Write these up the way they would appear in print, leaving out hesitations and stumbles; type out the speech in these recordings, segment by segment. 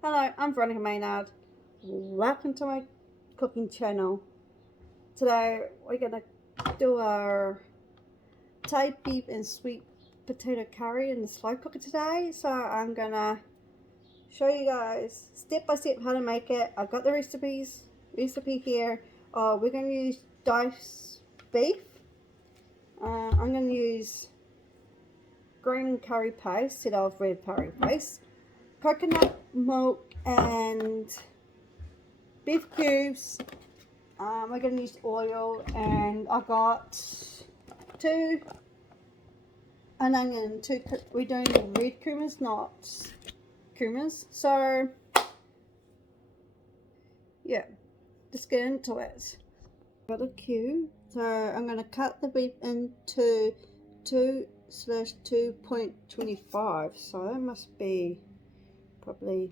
Hello, I'm Veronica Maynard. Welcome to my cooking channel. Today we're going to do our Thai beef and sweet potato curry in the slow cooker today. So I'm going to show you guys step by step how to make it. I've got the recipe here. We're going to use diced beef. I'm going to use green curry paste instead of red curry paste, coconut milk and beef cubes. We're going to use oil, and I got an onion, we're doing red kumas, not kumas. So yeah, just get into it. Got a cube, so I'm going to cut the beef into 2/2.25, so that must be probably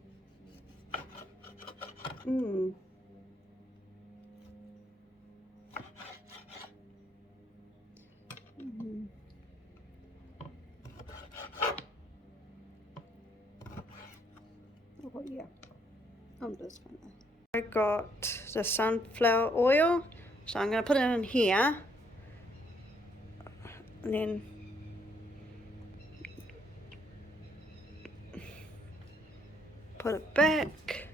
oh yeah, I'm just gonna. I got the sunflower oil, so I'm gonna put it in here, and then put it back.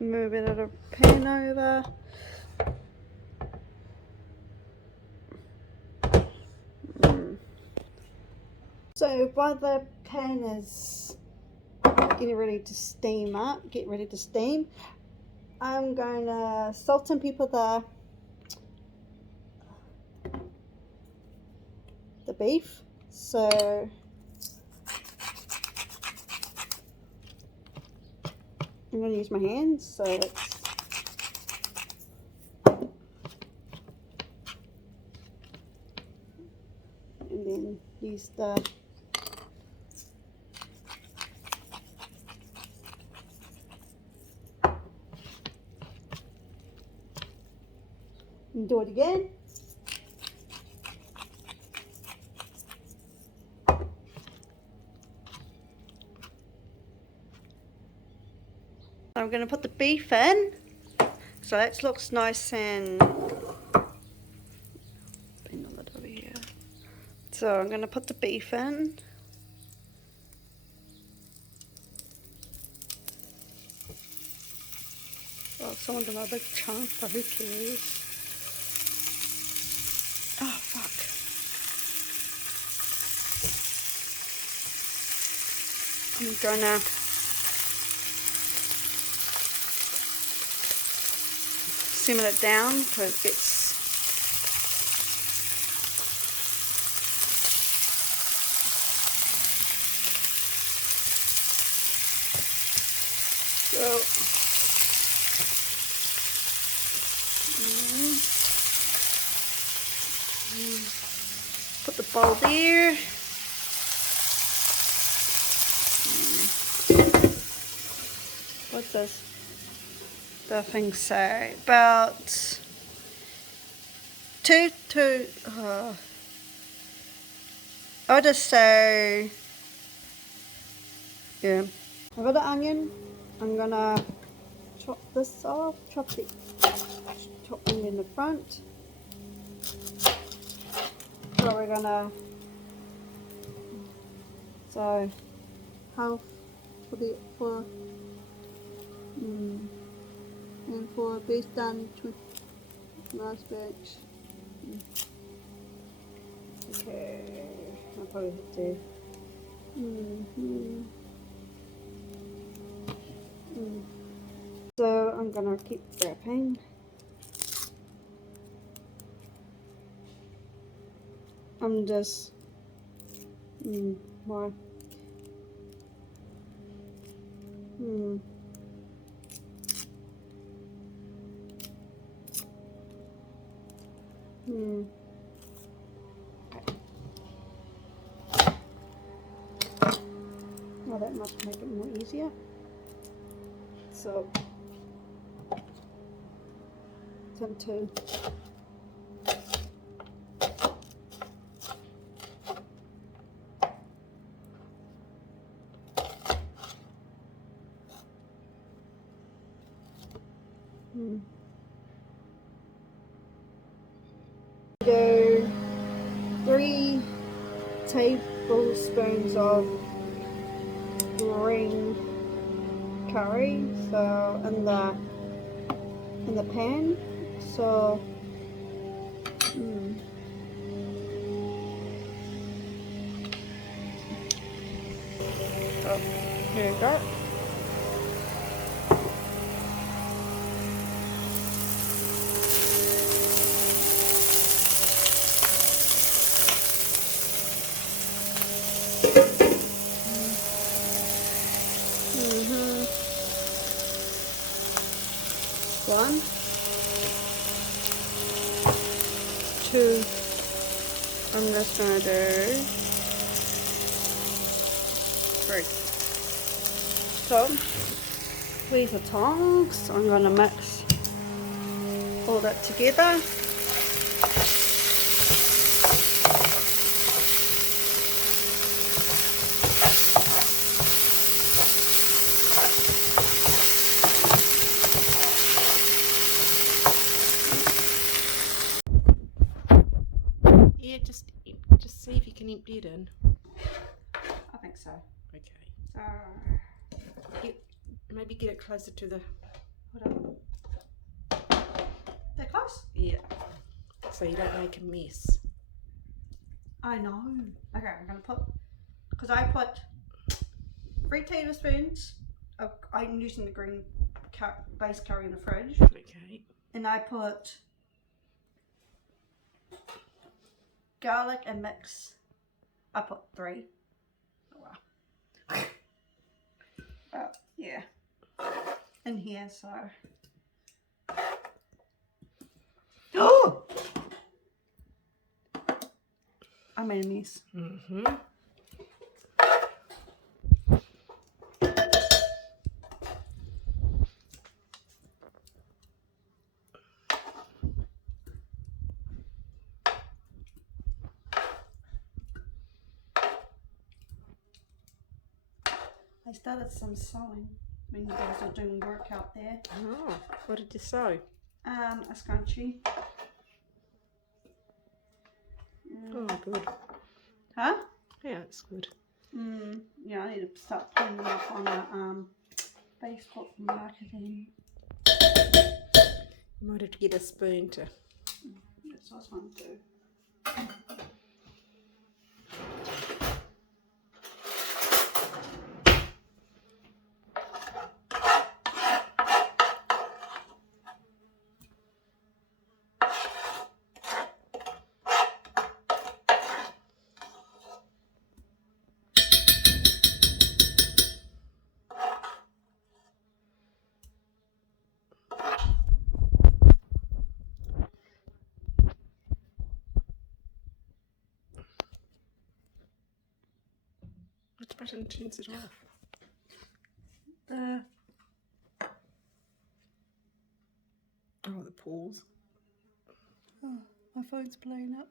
Move it out of pan over. So while the pan is getting ready to steam, I'm going to salt and pepper the beef. So I'm going to use my hands. So and then use the and do it again. I'm going to put the beef in, so that looks nice and over here. So I'm going to put the beef in. Well, someone did a big chunk, but who cares? Oh fuck! I'm gonna simmer it down so it gets. So, put the bowl there. What does the thing say? About I'll just say, yeah. I've got the onion. I'm gonna chop this off, chop it in the front. So we're gonna, so half for and for beef done last batch. Okay, I'll probably have to. So I'm gonna keep wrapping. I'm just more. Well, that must make it more easier. So, turn to Do 3 tablespoons of green curry, so in the pan. So oh, here we go. One, two. I'm just gonna do 3. So these are tongs. I'm gonna mix all that together. Yeah, just see if you can empty it in. I think so. Okay. So Maybe get it closer to the. hold on. They're close. Yeah. So you don't make a mess. I know. Okay, I'm gonna put, because I put 3 tablespoons of, I'm using the green base curry in the fridge, Okay. and I put garlic and mix. I put 3. Oh wow. Yeah. In here, so. Oh! I made a mess. Mm-hmm. I started some sewing when you guys are doing work out there. Oh, what did you sew? A scrunchie. Oh, good. Huh? Yeah, it's good. Yeah, I need to start putting them up on a Facebook marketing. You might have to get a spoon to. That's what I was going to do. Which button turns it off? Oh, the pause. Oh, my phone's playing up.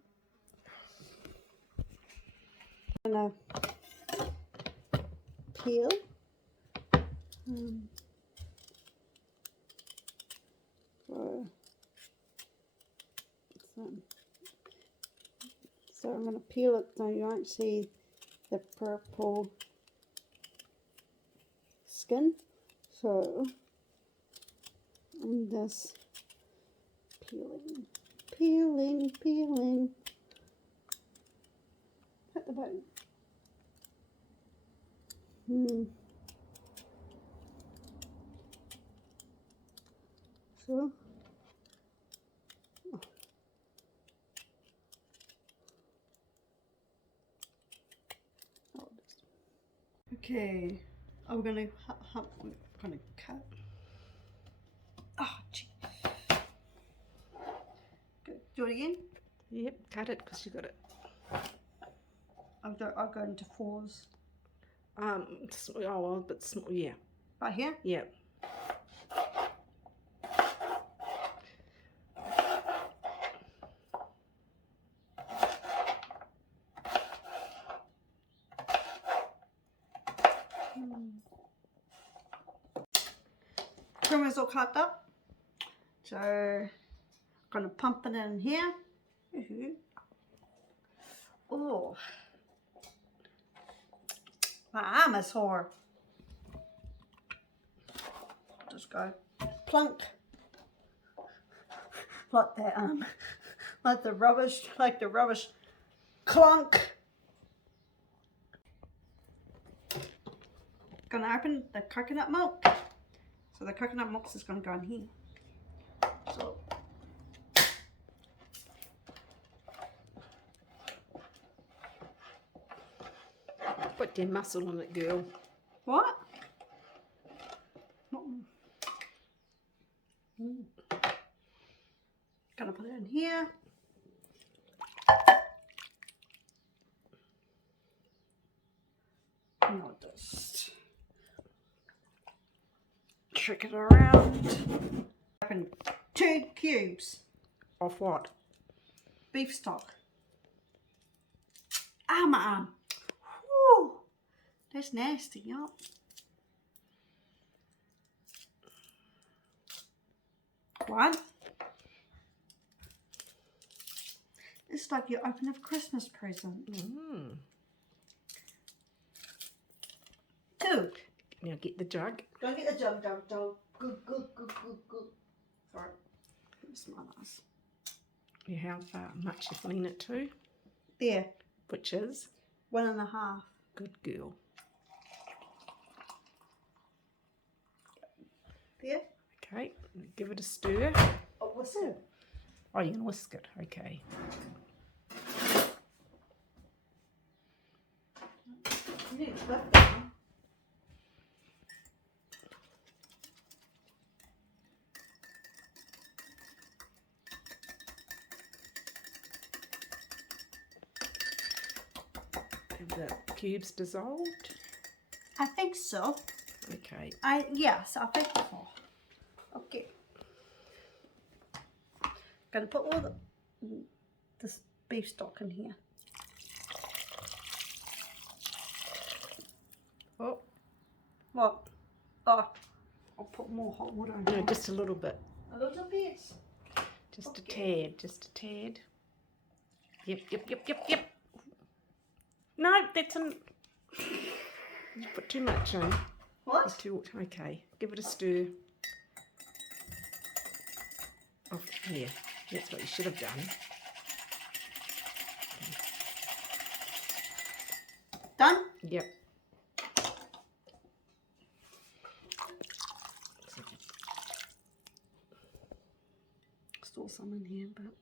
I'm gonna peel. So I'm gonna peel it so you won't see the purple skin. So I'm just peeling. Hit the button. So okay, we're gonna cut. Oh, gee. Good. Do it again. Yep, cut it because you got it. I'll go into 4s. Oh, well, but small, yeah. Right here. Yep. Primers all cut up. So I'm gonna pump it in here. Oh, my arm is sore. Just go plunk like that, like the rubbish clunk. Gonna open the coconut milk. So the coconut milk is gonna go in here. So Put your muscle on it, girl. what? Gonna put it in here. And I'll just trick it around. Open 2 cubes Of what? beef stock. Ah, my arm. Whew. That's nasty, yup. One. It's like you open a Christmas present. Mm. 2. Now get the jug. Go get the jug. Good. Sorry. It's my nice. How much you lean it to? There. Which is 1.5. good girl. There. Okay, give it a stir. Oh, whistle. Oh, you can whisk it. Okay. You need to flip that one. Have the cubes dissolved? I think so. Okay. Yes, I think so. Okay. Gonna put all this beef stock in here. Oh, What? Oh, I'll put more hot water in no, here. just a little bit. A little bit. Just Okay. a tad. Just a tad. Yep. No, that's an. You put too much in. What? Okay, give it a stir. Oh, yeah, that's what you should have done. Done? Yep. Still some in here, but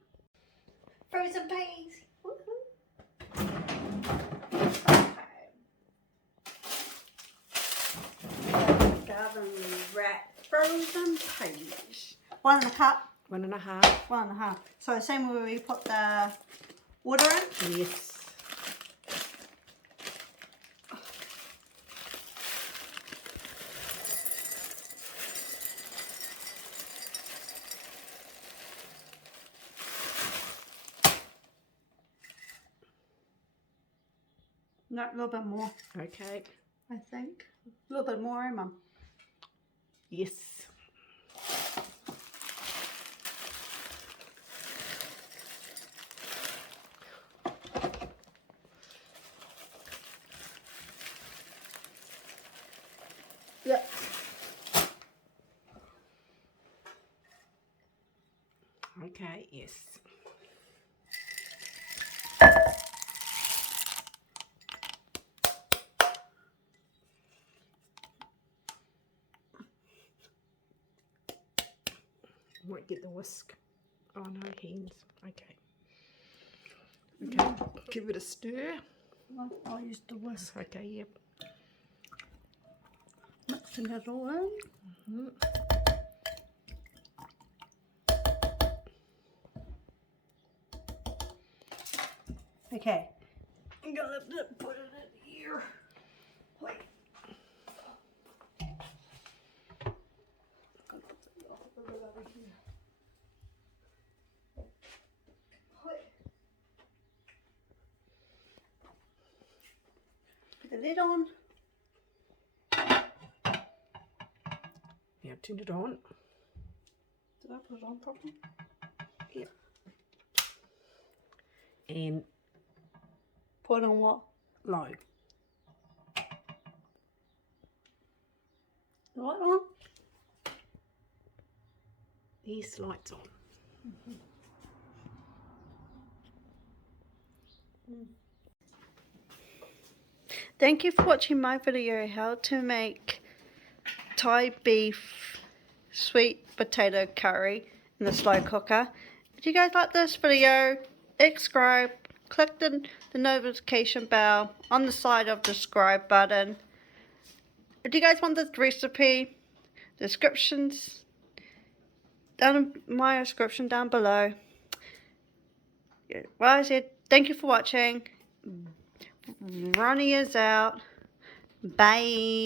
frozen peas. Woohoo! Garden rat frozen peas. 1 cup. 1.5. 1.5. So same where we put the water in. Yes. No, a little bit more, Okay. I think. A little bit more, Mum. Yes. Yep. Okay, yes. Might get the whisk. Oh no, hands. Okay. Okay, give it a stir. I'll use the whisk. Okay, yep. Mixing it all in. Mhm. Okay. I'm gonna put it in here. Wait. Gonna put it over here. Wait. Put the lid on. Now turn it on. Did I put it on properly? And Put on what? low. Light on? These lights on. Thank you for watching my video how to make Thai beef sweet potato curry in the slow cooker. If you guys like this video, subscribe, click the notification bell on the side of the subscribe button. If you guys want this recipe, descriptions down in my description down below. Well, I said thank you for watching. Ronnie is out. Bye.